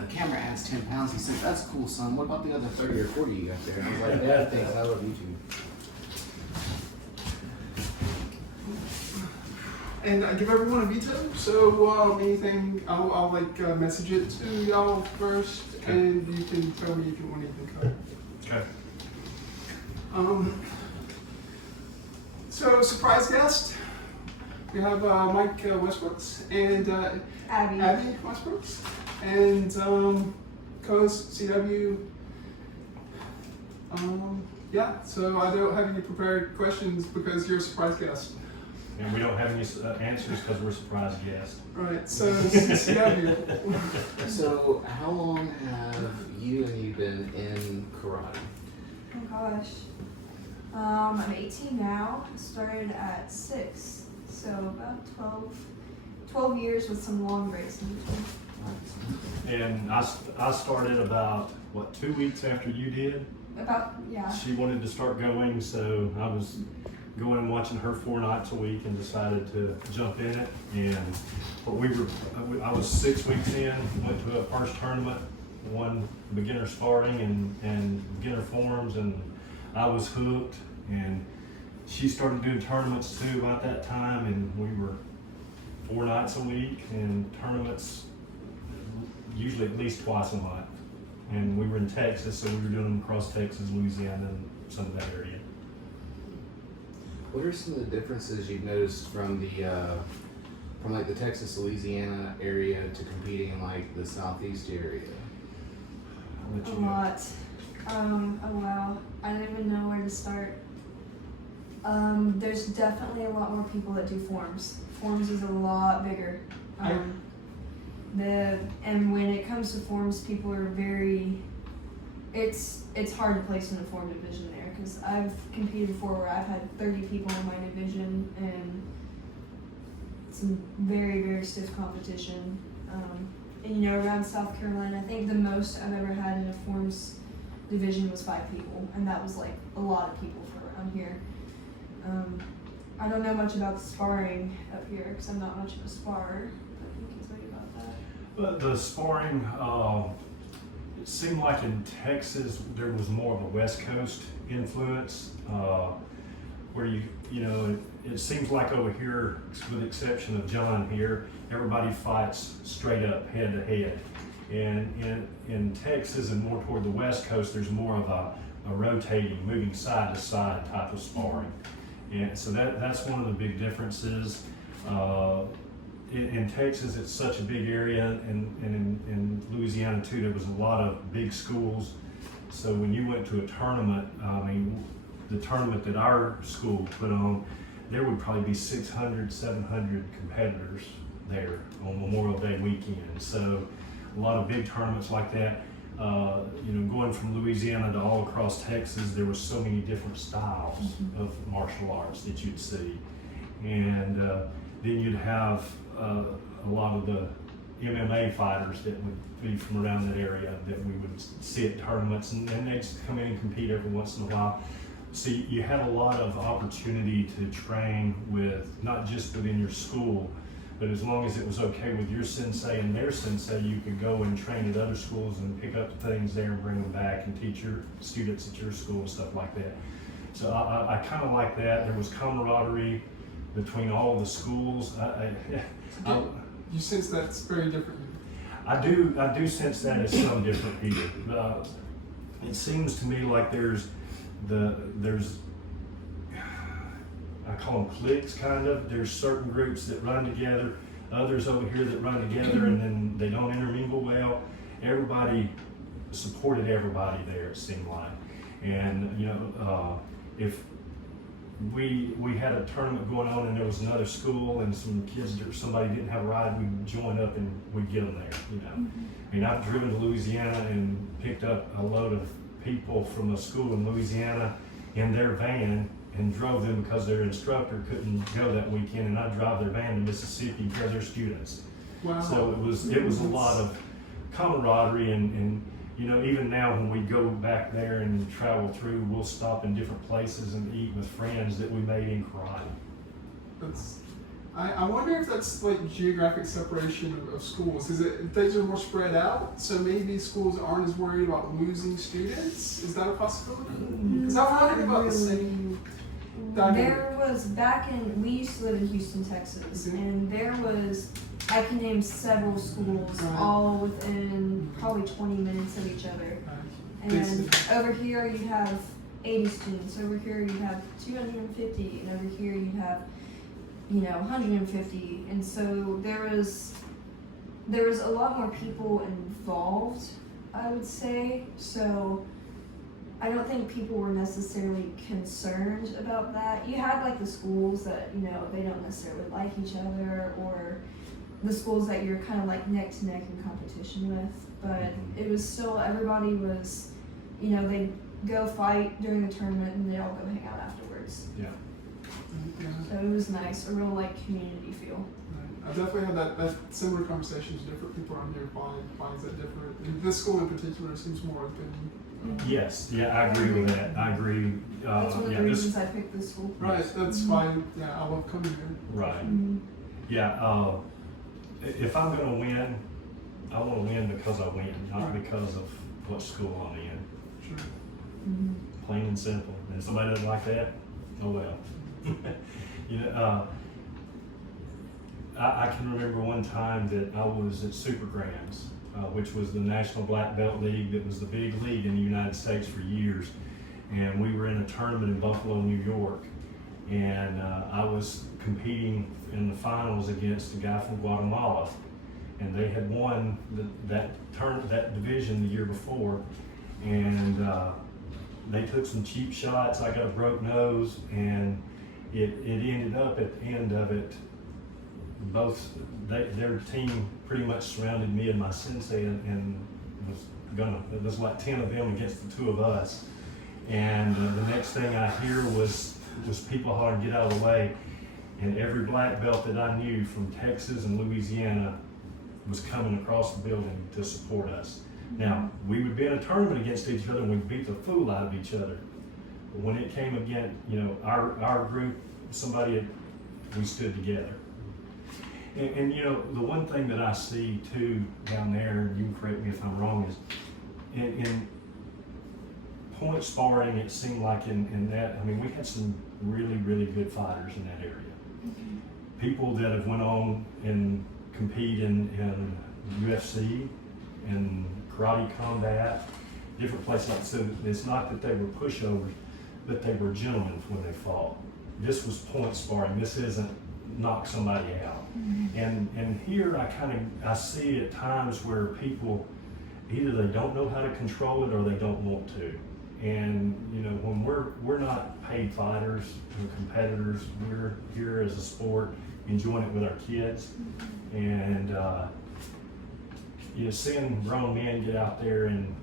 The camera adds 10 pounds. He said, "That's cool, son. What about the other 30 or 40 you got there?" And I was like, "Dad, thanks. I love YouTube." And I give everyone a veto, so anything, I'll message it to y'all first, Okay. and you can tell me if you want anything cut. Okay. So surprise guest, we have Mike Westbrooks and Abby Westbrooks, and co-host CW. Yeah, so I don't have any prepared questions because you're a surprise guest. And we don't have any answers because we're surprised guests. Right, so CW. So, how long have you been in karate? Oh gosh. I'm 18 now. I started at 6, so about 12 years with some long breaks in between. And I started about, 2 weeks after you did? Yeah. She wanted to start going, so I was going and watching her 4 nights a week and decided to jump in it. I was 6 weeks in, went to a first tournament, won beginner sparring and beginner forms, and I was hooked. And she started doing tournaments too about that time, and we were 4 nights a week and tournaments usually at least twice a month. And we were in Texas, so we were doing them across Texas, Louisiana, and some of that area. What are some of the differences you've noticed from the Texas, Louisiana area to competing in like the Southeast area? I'll let A you know. lot. Oh wow. I don't even know where to start. There's definitely a lot more people that do forms. Forms is a lot bigger. And when it comes to forms, people are very. It's hard to place in the form division there because I've competed before where I've had 30 people in my division and some very, very stiff competition. And around South Carolina, I think the most I've ever had in a forms division was 5 people, and that was like a lot of people for around here. I don't know much about sparring up here because I'm not much of a sparer, but you can tell you about that. But the sparring, it seemed like in Texas there was more of a West Coast influence, where it seems like over here, with the exception of John here, everybody fights straight up, head to head. And in Texas and more toward the West Coast, there's more of a rotating, moving side to side type of sparring. And so that's one of the big differences. In Texas, it's such a big area, and in Louisiana too, there was a lot of big schools. So when you went to a tournament, the tournament that our school put on, there would probably be 600, 700 competitors there on Memorial Day weekend. So a lot of big tournaments like that. Going from Louisiana to all across Texas, there were so many different styles of martial arts that you'd see. And then you'd have a lot of the MMA fighters that would be from around that area that we would see at tournaments, and they'd just come in and compete every once in a while. So you had a lot of opportunity to train with, not just within your school, but as long as it was okay with your sensei and their sensei, you could go and train at other schools and pick up things there and bring them back and teach your students at your school and stuff like that. So I kind of like that. There was camaraderie between all of the schools. You sense that's very different. I do sense that as some different here. It seems to me like there's I call them cliques, kind of. There's certain groups that run together, others over here that run together, and then they don't intermingle well. Everybody supported everybody there, it seemed like. And if we had a tournament going on and there was another school and some kids or somebody didn't have a ride, we'd join up and we'd get them there. I've driven to Louisiana and picked up a load of people from a school in Louisiana in their van and drove them because their instructor couldn't go that weekend, and I'd drive their van to Mississippi for their students. Wow. So it was a lot of camaraderie, and even now when we go back there and travel through, we'll stop in different places and eat with friends that we made in karate. I wonder if that's like geographic separation of schools. Is it things are more spread out, so maybe schools aren't as worried about losing students? Is that a possibility? Because I'm wondering about the same dynamic. There was we used to live in Houston, Texas, Mhm. and there was, I can name several schools Right. all within probably 20 minutes of each other. And over here you have 80 students, over here you have 250, and over here you have, 150. And so there was a lot more people involved, I would say. So I don't think people were necessarily concerned about that. You had like the schools that, they don't necessarily like each other, or the schools that you're kind of like neck to neck in competition with. But it was still, everybody was, they'd go fight during the tournament and they'd all go hang out afterwards. Yeah. Yeah. So it was nice, a real like community feel. Right. I've definitely had that similar conversations with different people around here. Why is that different? And this school in particular seems more open. Yes, yeah, I agree with that. I agree. That's one of yeah, the reasons I picked this school. Right, Yes. that's why, I love coming here. Right. Mhm. Yeah. If I'm gonna win, I want to win because I win, not Right. because of what school I'm in. Sure. Mhm. Plain and simple. And if somebody doesn't like that, oh well. I can remember one time that I was at Super Grams, which was the National Black Belt League. That was the big league in the United States for years. And we were in a tournament in Buffalo, New York. And I was competing in the finals against a guy from Guatemala. And they had won that division the year before. And they took some cheap shots. I got a broke nose, and it ended up at the end of it, their team pretty much surrounded me and my sensei, and it was like 10 of them against the 2 of us. And the next thing I hear was people hollering, "Get out of the way!" And every black belt that I knew from Texas and Louisiana was coming across the building to support us. Now, we would be in a tournament against each other and we'd beat the fool out of each other. But when it came again, our group, we stood together. And the one thing that I see too down there, and you can correct me if I'm wrong, is in point sparring, it seemed like in that, we had some really, really good fighters in that area. People that have went on and compete in UFC and karate combat, different places. So it's not that they were pushovers, but they were gentlemen when they fought. This was point sparring. This isn't knock somebody out. And here I see at times where people, either they don't know how to control it or they don't want to. And when we're not paid fighters or competitors, we're here as a sport, enjoying it with our kids. And seeing grown men get out there and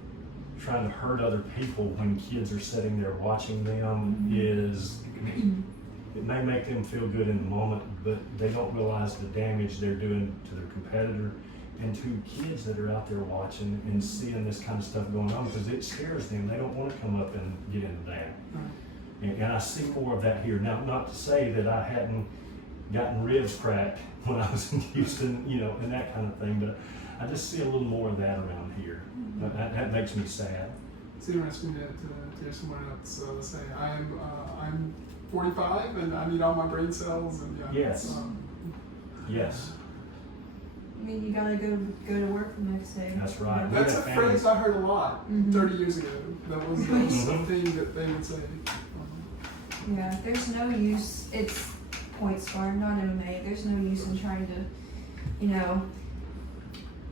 trying to hurt other people when kids are sitting there watching them it may make them feel good in the moment, but they don't realize the damage they're doing to their competitor and to kids that are out there watching and seeing this kind of stuff going on, because it scares them. They don't want to come up and get into that. And I see more of that here. Now, not to say that I hadn't gotten ribs cracked when I was in Houston, and that kind of thing, but I just see a little more of that around here. That makes me sad. It's interesting to hear someone else say, I'm 45 and I need all my brain cells, and Yes. Yes. You gotta go to work the next day. That's right. That's a phrase I heard a lot 30 years ago. That was something that they would say. Yeah, there's no use. It's point sparring, not MMA. There's no use in trying to,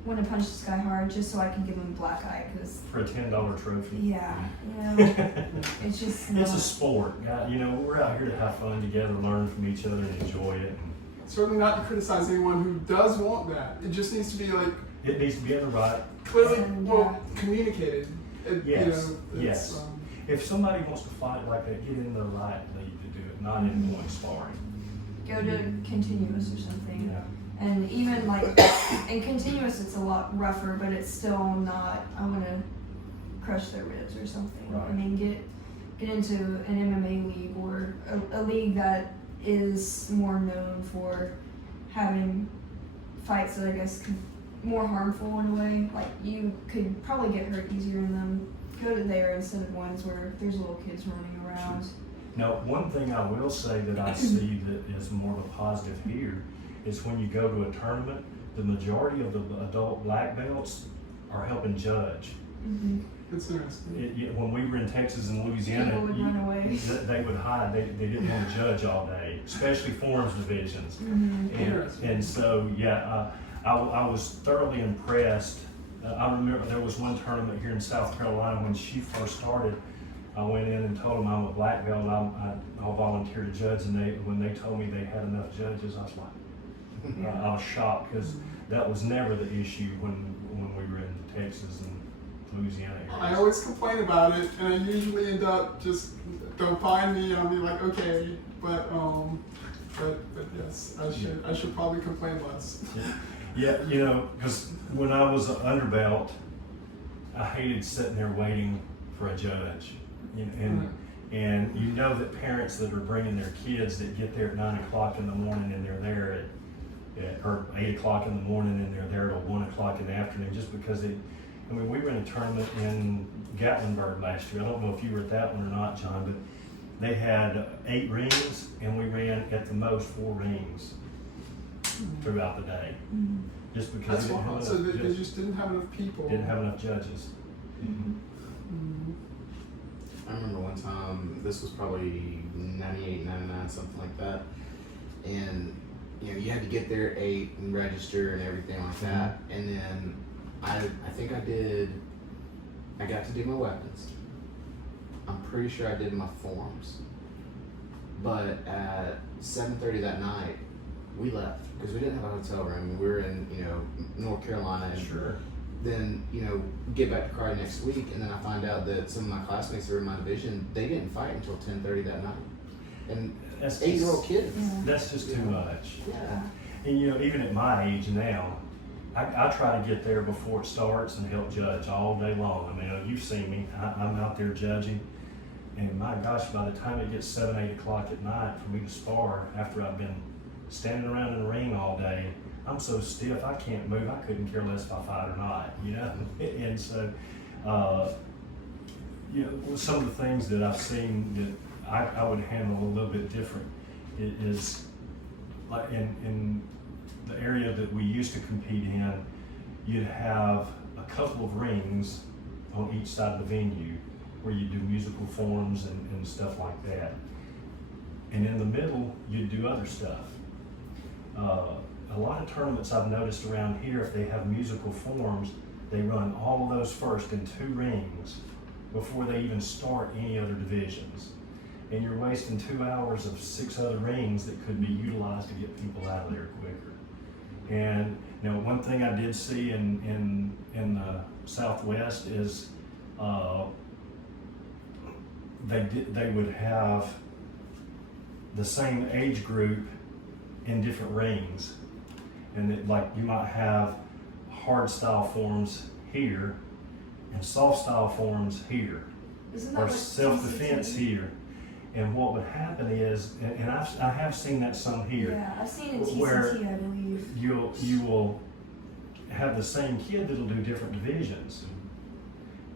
want to punch this guy hard just so I can give him a black eye, because For a $10 trophy. yeah, it's just not. It's a sport. We're out here to have fun together, learn from each other, and enjoy it. Certainly not to criticize anyone who does want that. It just needs to be It needs to be in the right. clearly communicated. Yes. It's, Yes. If somebody wants to fight like that, get in the right league to do it, not in point sparring. Go to continuous or something. Yeah. And even in continuous, it's a lot rougher, but it's still not. I want to crush their ribs or something. Right. Get into an MMA league or a league that is more known for having fights that I guess could more harmful in a way. Like you could probably get hurt easier in them. Go to there instead of ones where there's little kids running around. Now, one thing I will say that I see that is more of a positive here is when you go to a tournament, the majority of the adult black belts are helping judge. Mm-hmm. That's interesting. When we were in Texas and Louisiana, People would run away. they would hide. They didn't want to judge all day, especially forms divisions. Mm-hmm. And so, yeah, I was thoroughly impressed. I remember there was one tournament here in South Carolina when she first started. I went in and told them I'm a black belt. I'll volunteer to judge, and when they told me they had enough judges, I was like, Yeah. I was shocked because that was never the issue when we were in Texas and Louisiana I areas. always complain about it, and I usually end up just they'll find me, and I'll be like, okay, but yes, I should probably complain less. Yeah, you know, because when I was an underbelt, I hated sitting there waiting for a judge. And you know that parents that are bringing their kids that get there at 9 o'clock in the morning and they're there or 8 o'clock in the morning and they're there till 1 o'clock in the afternoon just because we were in a tournament in Gatlinburg last year. I don't know if you were at that one or not, John, but they had 8 rings and we ran at the most 4 rings throughout the day. Mm-hmm. Just because That's wild. So they just didn't have enough people. didn't have enough judges. Mm-hmm. Mm-hmm. I remember one time, this was probably 98, 99, something like that. And, you know, you had to get there at 8 and register and everything like that. And then I think I got to do my weapons. I'm pretty sure I did my forms. But at 7:30 that night, we left because we didn't have a hotel room. We were in, you know, North Carolina. And Sure. then, you know, get back to karate next week, and then I find out that some of my classmates that were in my division, they didn't fight until 10:30 that night. And That's 8-year-old kids. Yeah. That's just too much. Yeah. And you know, even at my age now, I try to get there before it starts and help judge all day long. I mean, you've seen me. I'm out there judging. And my gosh, by the time it gets 7, 8 o'clock at night for me to spar after I've been standing around in the ring all day, I'm so stiff I can't move. I couldn't care less if I fight or not, you know? And so, you know, some of the things that I've seen that I would handle a little bit different is like in the area that we used to compete in, you'd have a couple of rings on each side of the venue where you do musical forms and stuff like that. And in the middle, you'd do other stuff. A lot of tournaments I've noticed around here, if they have musical forms, they run all of those first in 2 rings before they even start any other divisions. And you're wasting 2 hours of 6 other rings that could be utilized to get people out of there quicker. And you know, one thing I did see in the Southwest is they would have the same age group in different rings. And like you might have hard style forms here and soft style forms here, Isn't that or like self-defense TCT? here. And what would happen is, and I have seen that some here, Yeah, I've seen it in where TCT, I believe. you will have the same kid that'll do different divisions.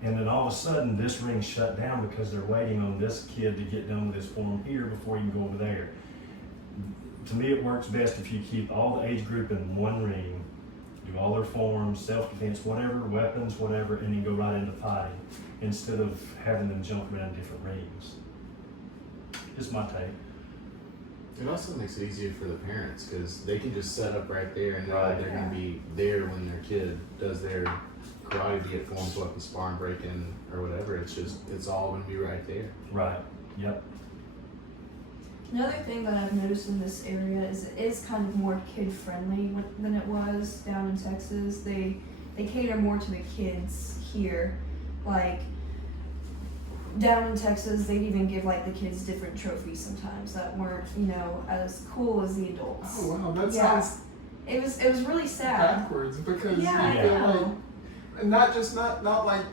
And then all of a sudden this ring's shut down because they're waiting on this kid to get done with his form here before you can go over there. To me, it works best if you keep all the age group in one ring, do all their forms, self-defense, whatever, weapons, whatever, and then go right into fighting instead of having them jump around different rings. Just my take. It also makes it easier for the parents because they can just set up right there and know that they're Yeah. going to be there when their kid does their karate, be it forms, weapons, sparring, breaking, or whatever. It's all going to be right there. Right. Yep. Another thing that I've noticed in this area is it is kind of more kid friendly than it was down in Texas. They cater more to the kids here. Like down in Texas, they'd even give like the kids different trophies sometimes that weren't, you know, as cool as the adults. Oh wow, that Yeah. sounds It was really sad. backwards because Yeah, I you feel know. like, and not like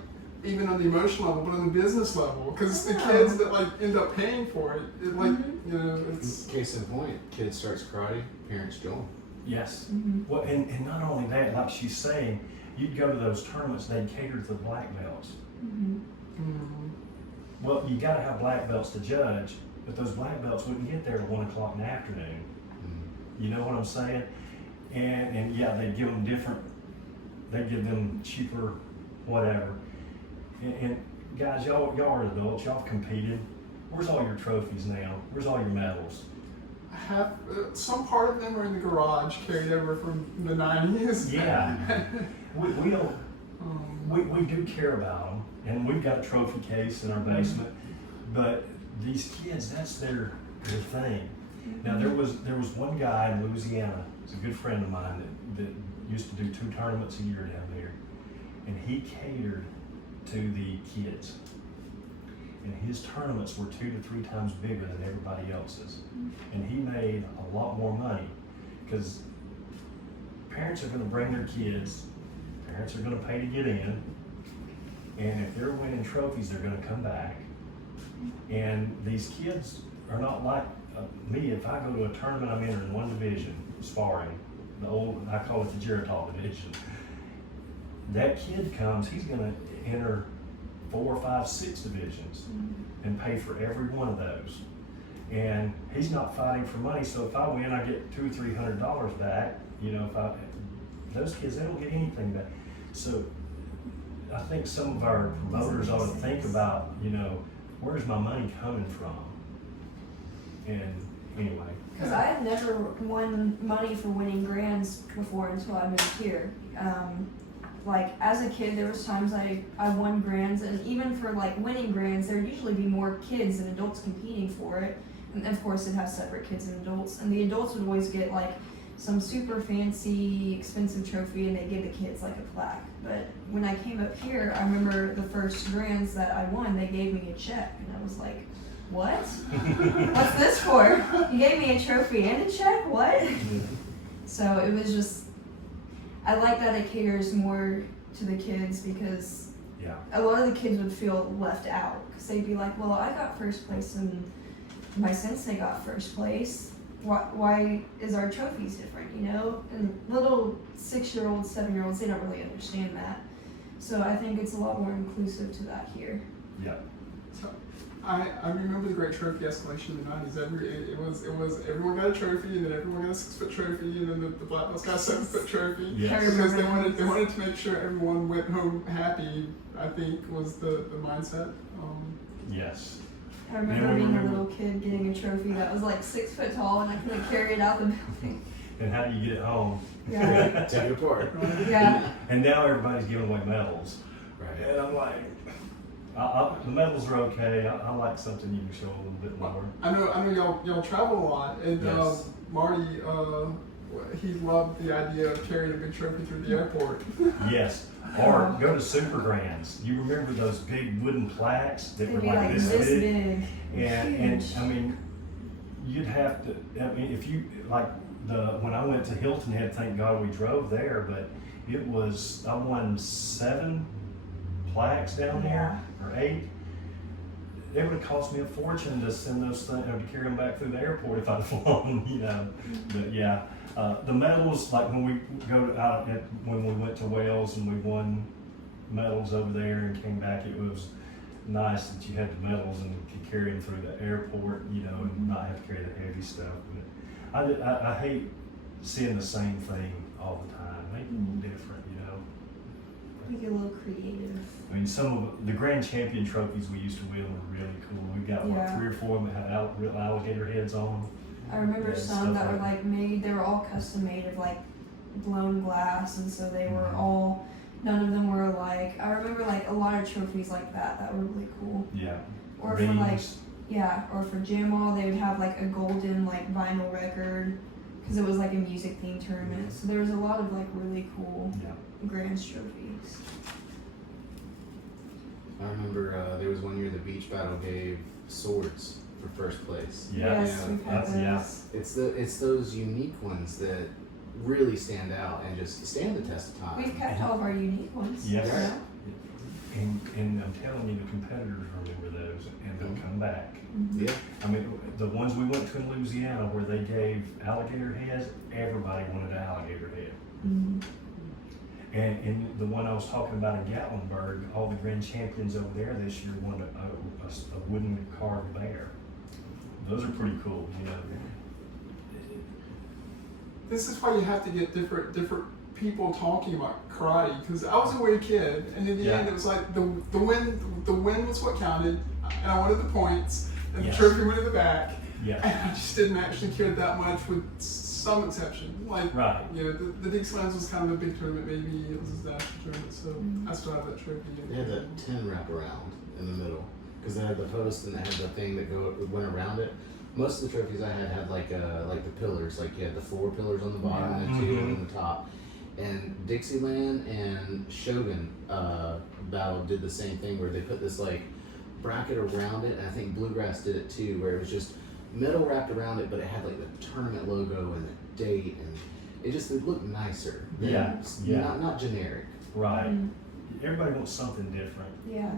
even on the emotional level, but on the business level, because it's the I know. kids that like end up paying for it. It like Mhm. you know it's Case in point, kid starts karate, parents join. Yes. Mm-hmm. Well, and not only that, like she's saying, you'd go to those tournaments, they'd cater to the black belts. Mm-hmm. Well, you got to have black belts to judge, but those black belts wouldn't get there at 1 o'clock in the afternoon. You know what I'm saying? And yeah, they give them different. They give them cheaper, whatever. And guys, y'all are adults. Y'all have competed. Where's all your trophies now? Where's all your medals? I have some part of them are in the garage, carried over from the 90s. Yeah. we don't. We do care about them, and we've got a trophy case in our basement. But these kids, that's their thing. Now there was one guy in Louisiana. He's a good friend of mine that used to do 2 tournaments a year down there, and he catered to the kids. And his tournaments were 2 to 3 times bigger than everybody else's, and he made a lot more money because parents are going to bring their kids. Parents are going to pay to get in, and if they're winning trophies, they're going to come back. And these kids are not like me. If I go to a tournament, I'm entering one division, sparring, I call it the Geritol division. That kid comes, he's going to enter 4, 5, 6 divisions and pay for every one of those. And he's not fighting for money, so if I win, I get $200 or $300 back. You know, those kids, they don't get anything back. So I think some of our promoters ought to think about, you know, where's my money coming from? And anyway. Because I had never won money for winning grands before until I moved here. Like as a kid, there was times I won grands, and even for like winning grands, there'd usually be more kids than adults competing for it. And of course, it'd have separate kids and adults. And the adults would always get like some super fancy, expensive trophy, and they give the kids like a plaque. But when I came up here, I remember the first grands that I won, they gave me a check, and I was like, what? What's this for? You gave me a trophy and a check? What? So it was just, I like that it caters more to the kids because a lot of the kids would feel left out because they'd be like, well, I got first place and my sensei got first place. Why is our trophies different, you know? And little 6-year-olds, 7-year-olds, they don't really understand that. So I think it's a lot more inclusive to that here. Yeah. So I remember the great trophy escalation in the 90s. It was everyone got a trophy, and then everyone got a 6-foot trophy, and then the black belts got a 7-foot trophy. Yes. Because they wanted to make sure everyone went home happy, I think was the mindset. Yes. I remember being a little kid getting a trophy that was like 6 foot tall, and I couldn't carry it out the building. And how do you get it home? Yeah. Take it apart. Yeah. And now everybody's giving away medals. Right. And I'm like, the medals are okay. I like something you can show a little bit more. I know y'all travel a lot, and Yes. Marty, he loved the idea of carrying a big trophy through the airport. Yes. Or go to Super Grands. You remember those big wooden plaques that They'd were be like this big? big. And Huge. I mean, you'd have to. I mean, if you like when I went to Hilton Head, thank God we drove there. But it was I won 7 plaques down there or 8. It would have cost me a fortune to send those things or to carry them back through the airport if I'd flown, you know. But yeah, the medals, like when we when we went to Wales and we won medals over there and came back, it was nice that you had the medals and could carry them through the airport, you know, and not have to carry the heavy stuff. But I hate seeing the same thing all the time. Make it a little different, you know. Make it a little creative. I mean, some of the grand champion trophies we used to win were really cool. We've got like 3 or 4 of them that had real alligator heads on them. I remember Yeah, some that stuff were like like made, they were all custom made of like blown glass, and so they were all, none of them were alike. I remember like a lot of trophies like that were really cool. Yeah. Or Rings. for like, or for Jamal, they would have like a golden like vinyl record because it was like a music themed tournament. So there was a lot of like really cool Grands trophies. I remember there was one year the beach battle gave swords for first place. Yeah. Yes, we've had That's- those. It's those unique ones that really stand out and just stand the test of time. We've kept all of our unique ones. Yes. you know? And I'm telling you, the competitors remember those and they'll come back. Yeah. I mean, the ones we went to in Louisiana where they gave alligator heads, everybody wanted And the one I was talking about in Gatlinburg, all the grand champions over there this year won a wooden carved bear. Those are pretty cool, you know. This is why you have to get different people talking about karate, because I was a weird kid, and in the end it was like the win was what counted, and I wanted the points, and the trophy went in the back, and I just didn't actually care that much, with some exception. Like, you know, the Dixielands was kind of a big tournament, maybe it was a national tournament, so I still have that trophy. They had that 10 wrap around in the middle, because they had the post and they had the thing that went around it. Most of the trophies I had like the pillars, like you had the 4 pillars on the bottom and the 2 on the top. And Dixieland and Shogun Battle did the same thing, where they put this like bracket around it, and I think Bluegrass did it too, where it was just metal wrapped around it, but it had like the tournament logo and the date, and it looked nicer. Not generic. Right. Everybody wants something different. Yeah.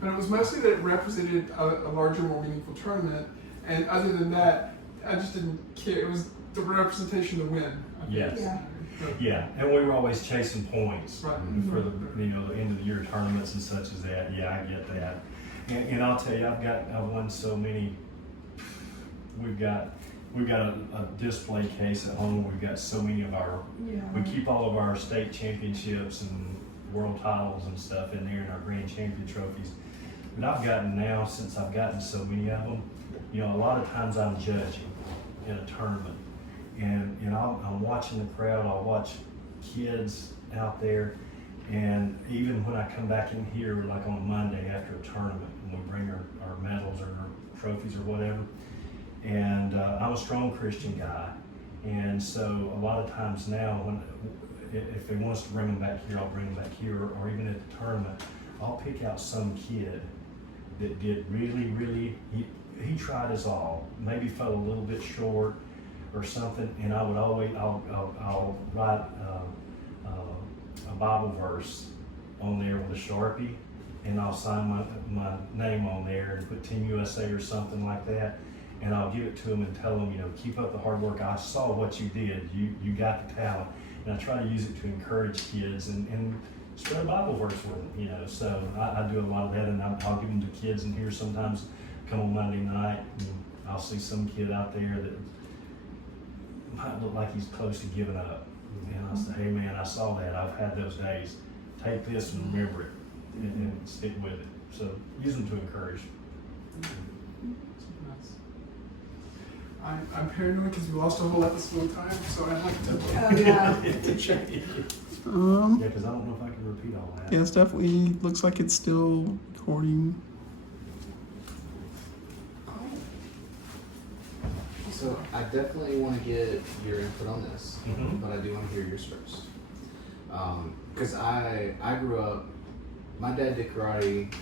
But it was mostly that it represented a larger, more meaningful tournament, and other than that, I just didn't care. It was the representation to win. Yes. Yeah, and we were always chasing points for the the end of the year tournaments and such as that. Yeah, I get that. And I'll tell you, I've won so many. We've got a display case at home. We've got so many of our. We keep all of our state championships and world titles and stuff in there, and our grand champion trophies. But I've gotten now, since I've gotten so many of them, a lot of times I'm judging in a tournament, and I'm watching the crowd. I'll watch kids out there, and even when I come back in here, like on a Monday after a tournament, and we bring our medals or our trophies or whatever, and I'm a strong Christian guy, and so a lot of times now, if they want us to bring them back here, I'll bring them back here, or even at the tournament, I'll pick out some kid that did really, he tried his all, maybe fell a little bit short or something, and I'll write a Bible verse on there with a Sharpie, and I'll sign my name on there and put Team USA or something like that, and I'll give it to them and tell them, keep up the hard work. I saw what you did. You got the talent. And I try to use it to encourage kids and spread a Bible verse with them, So I do a lot of that, and I'll give them to kids in here sometimes. Come on Monday night, and I'll see some kid out there that might look like he's close to giving up. And I'll say, hey man, I saw that. I've had those days. Take this and remember it, and stick with it. So use them to encourage. I'm paranoid because we lost a whole episode of time, so I'd like to. Yeah, because I don't know if I can repeat all that. Yeah, it's definitely looks like it's still recording. So I definitely want to get your input on this, but I do want to hear yours first. Because I grew up, my dad did karate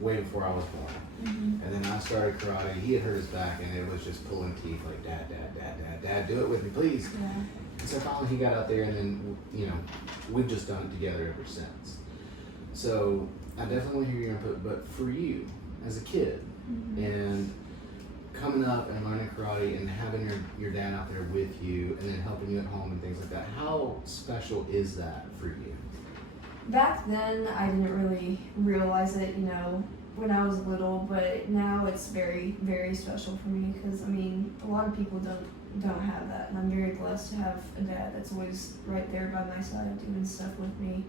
way before I was born. And then I started karate. He had hurt his back, and it was just pulling teeth, like, Dad, do it with me, please. And so finally he got out there, and then, we've just done it together ever since. So I definitely want to hear your input, but for you, as a kid, and coming up and learning karate and having your dad out there with you, and then helping you at home and things like that, how special is that for you? Back then, I didn't really realize it, when I was little, but now it's very, very special for me, because a lot of people don't have that, and I'm very blessed to have a dad that's always right there by my side doing stuff with me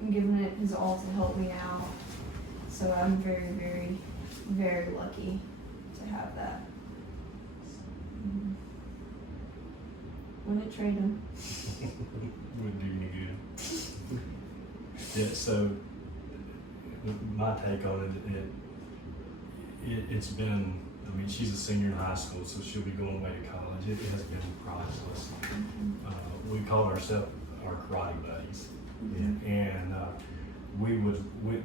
and giving it his all to help me out. So I'm very, very, very lucky to have that. Wouldn't trade him. Wouldn't do any good. Yeah, so my take on it's been, she's a senior in high school, so she'll be going away to college. It has been priceless. We call ourselves our karate buddies. And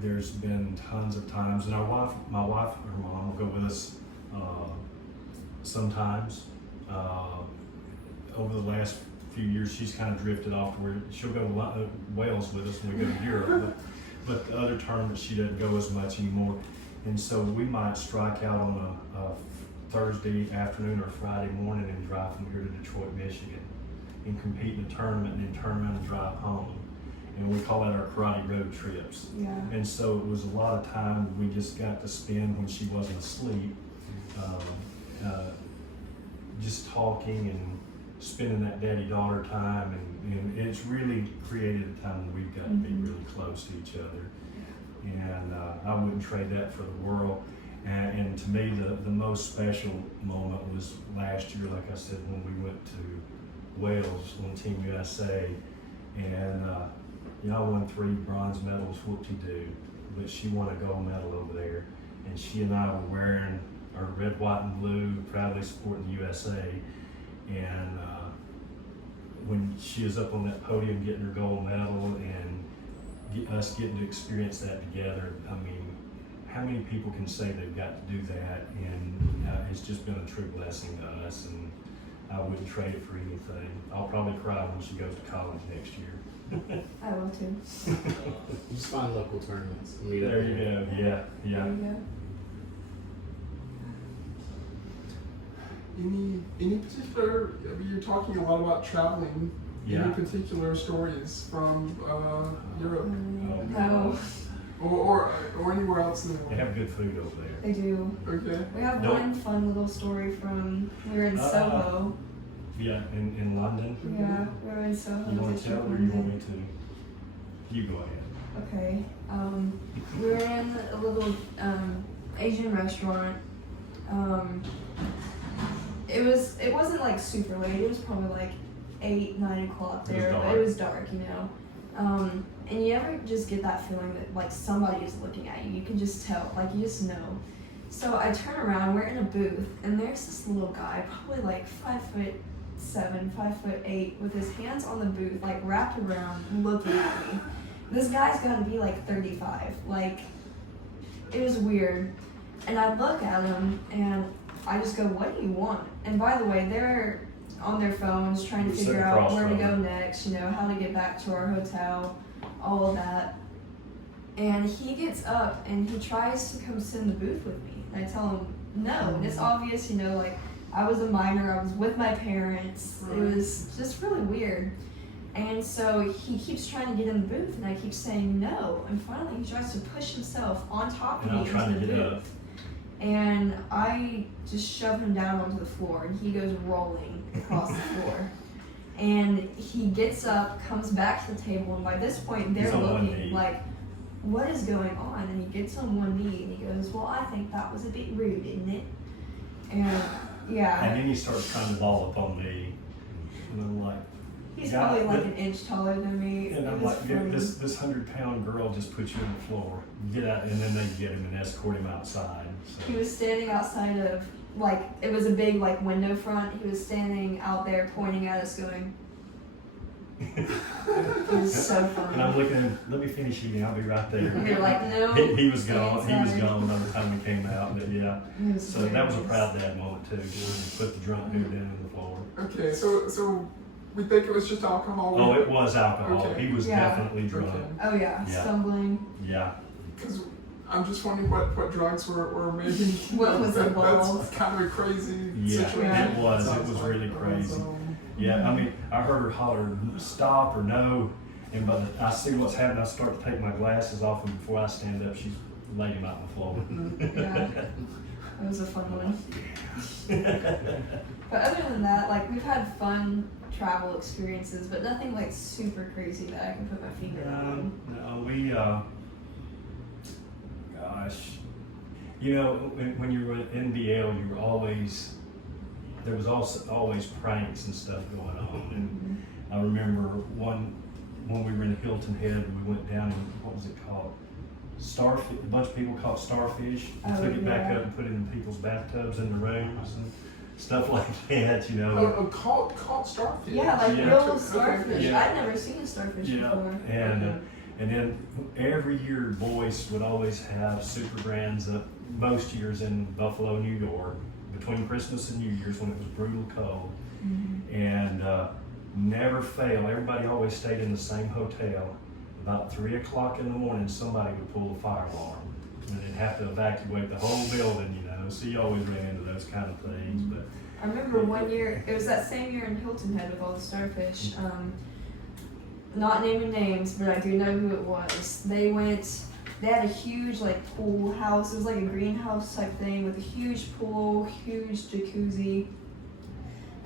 there's been tons of times, and my wife, her mom will go with us sometimes. Over the last few years, she's kind of drifted off to where she'll go to Wales with us when we go to Europe. But the other tournaments, she doesn't go as much anymore. And so we might strike out on a Thursday afternoon or Friday morning and drive from here to Detroit, Michigan. and compete in a tournament and then turn around and drive home. And we call that our karate road trips. Yeah. And so it was a lot of time we just got to spend when she wasn't asleep, just talking and spending that daddy-daughter time, and it's really created a time when we've got to be really close to each other. And I wouldn't trade that for the world. And to me, the most special moment was last year, like I said, when we went to Wales on Team USA, and I won 3 bronze medals, whoop-de-doo, but she won a gold medal over there, and she and I were wearing our red, white, and blue, proudly supporting the USA, and when she was up on that podium getting her gold medal and us getting to experience that together, I mean, how many people can say they've got to do that? And it's just been a true blessing to us, and I wouldn't trade it for anything. I'll probably cry when she goes to college next year. I will too. Just find local tournaments. And meet up There you go. Yeah, yeah. There you go. Any particular? I mean, you're talking a lot about traveling. Yeah. Any particular stories from Europe No, or anywhere else in the They world? have good food over there. they do. Okay. We have Nope. one fun little story from we were in Soho. Yeah, in London. Yeah, we were in Soho. You want It's to tell a or you want me to? You go ahead. Okay. We were in a little Asian restaurant. It wasn't like super late. It was probably like 8, 9 o'clock It was there, but dark. it was dark, you know. And you ever just get that feeling that like somebody is looking at you? You can just tell, like you just know. So I turn around. We're in a booth, and there's this little guy, probably like 5'7", 5'8", with his hands on the booth, like wrapped around, looking at me. This guy's gotta be like 35. Like, it was weird. And I look at him and I just go, "What do you want?" And by the way, they're on their phones trying to We're figure sitting out across where to from go him. next, you know, how to get back to our hotel, all of that. And he gets up and he tries to come sit in the booth with me. And I tell him no. And it's obvious, you know, like I was a minor, I was with my parents. It was just really weird. And so he keeps trying to get in the booth, and I keep saying no. And finally, he tries to push himself on top of And I'm me trying into to the get booth. up. And I just shove him down onto the floor, and he goes rolling across the floor. And he gets up, comes back to the table, and by this point, they're He's on one looking knee. like, "What is going on?" And he gets on one knee, and he goes, "Well, I think that was a bit rude, isn't it?" And yeah. And then he starts trying to ball up on me, and I'm like, He's Yeah, probably like but- an inch taller than me. and I'm It was like, "Dude, funny. this 100-pound girl just put you on the floor. Get out!" And then they get him and escort him outside. He So. was standing outside of, like, it was a big, like, window front. He was standing out there pointing at us going, it was so And I'm funny. looking at him. Let me finish eating. I'll be right there. And we were like, no. He was stay gone. He was inside. gone by the time we came out. But yeah, It was so that was a hilarious. proud dad moment too. Just put the drunk dude down on the floor. Okay. So we think it was just alcohol. Oh, it was alcohol. Okay. He was Yeah. definitely drunk. Okay. Oh, yeah. Yeah. Stumbling. Yeah. Because I'm just wondering what drugs were maybe. What was involved. That's kind of a crazy Yeah, situation. it was. It Sounds was like. really crazy. So, Yeah, I mean, I heard her holler, "Stop" or "No," and but I see what's happening. I start to take my glasses off, and before I stand up, she's laying him out on the floor. Yeah. It was a fun one. But other than that, like, we've had fun travel experiences, but nothing, like, super crazy that I can put my finger on. No, we, gosh, you know, when you were in BL, you were always, there was also always pranks and stuff going on. And I remember when we were in Hilton Head, we went down and, what was it called? Starfish. A bunch of people caught starfish and Oh, took it back yeah. up and put it in people's bathtubs in the rooms and stuff like that, you know. caught starfish. Yeah, like Yeah. real Okay. starfish. Yeah. I'd never seen a starfish Yeah, before. and then every year boys would always have super grands up most years in Buffalo, New York, between Christmas and New Year's when it was brutal cold, and never fail. Everybody always stayed in the same hotel. About 3 o'clock in the morning, somebody would pull the fire alarm, and they'd have to evacuate the whole building. You know, so you always ran into those kind of things, but. I remember one year, it was that same year in Hilton Head with all the starfish. Not naming names, but I do know who it was. They had a huge like pool house. It was like a greenhouse type thing with a huge pool, huge jacuzzi.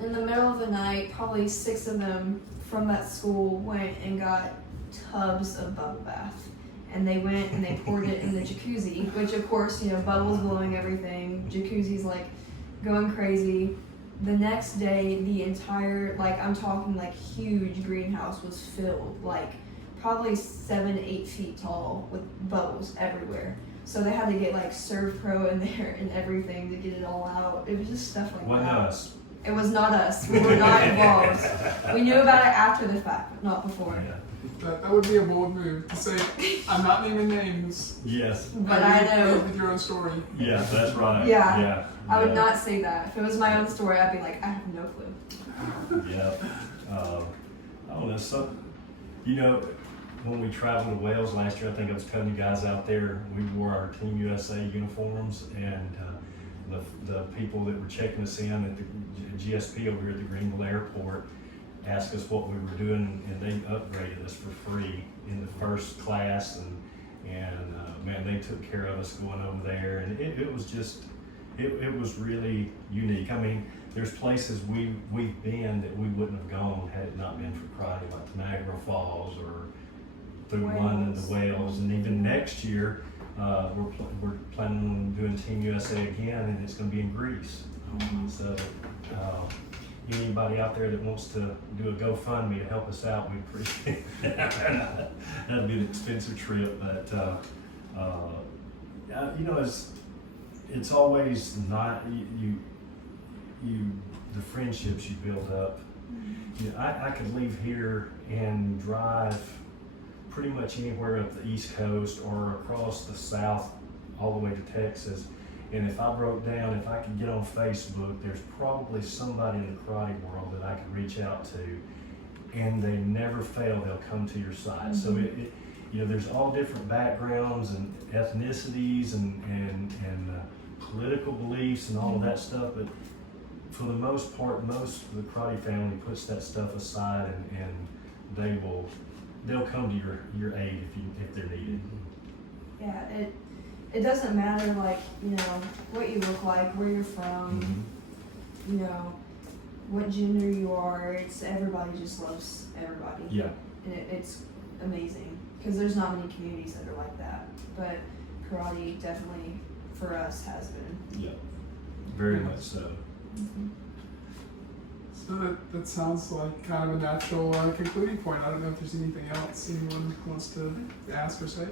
In the middle of the night, probably 6 of them from that school went and got tubs of bubble bath. And they went and they poured it in the jacuzzi, which of course, bubbles blowing everything. Jacuzzi's like going crazy. The next day, the entire, like I'm talking like huge greenhouse was filled, like probably 7-8 feet tall with bubbles everywhere. So they had to get like Serve Pro in there and everything to get it all out. It was just stuff like Wasn't that. us. It was not us. We were not involved. We knew about it after the fact, but not before. Yeah. That would be a bold move to say, I'm not naming names. Yes. But I know. With your own story. Yeah, that's right. Yeah. Yeah. I would yeah. not say that. If it was my own story, I'd be like, I have no clue. Yeah. I don't know. So, when we traveled to Wales last year, I think I was telling you guys out there, we wore our Team USA uniforms, and the people that were checking us in at the GSP over here at the Greenville Airport asked us what we were doing, and they upgraded us for free in the first class, and man, they took care of us going over there, and it was just, it was really unique. I mean, there's places we've been that we wouldn't have gone had it not been for karate, like Niagara Falls or through London, the Wales, and even next year we're planning on doing Team USA again, and it's going to be in Greece. So anybody out there that wants to do a GoFundMe to help us out, we appreciate that. That'd be an expensive trip, but it's always not you the friendships you build up. I could leave here and drive pretty much anywhere up the East Coast or across the South all the way to Texas, and if I broke down, if I could get on Facebook, there's probably somebody in the karate world that I could reach out to, and they never fail, they'll come to your side. So there's all different backgrounds and ethnicities and political beliefs and all of that stuff, but for the most part, most of the karate family puts that stuff aside, and they'll come to your aid if they're needed. Yeah, it doesn't matter like, what you look like, where you're from, what gender you are. It's everybody just loves everybody. Yeah. And it's amazing because there's not many communities that are like that. But karate definitely for us has been. Yeah. Very much so. So that sounds like kind of a natural concluding point. I don't know if there's anything else anyone wants to ask or say.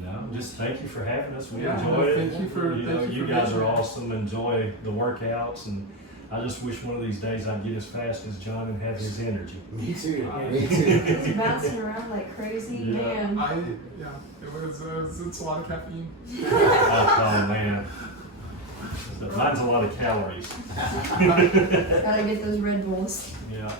No, just thank you for having us. We Yeah, enjoyed it. thank you for You guys being are here. awesome. Enjoy the workouts, and I just wish one of these days I'd get as fast as John and have his energy. Me too. Yeah. Me too. It's bouncing around like crazy, Yeah. man. It's a lot of caffeine. Oh man, mine's a lot of calories. Gotta get those Red Bulls. Yeah.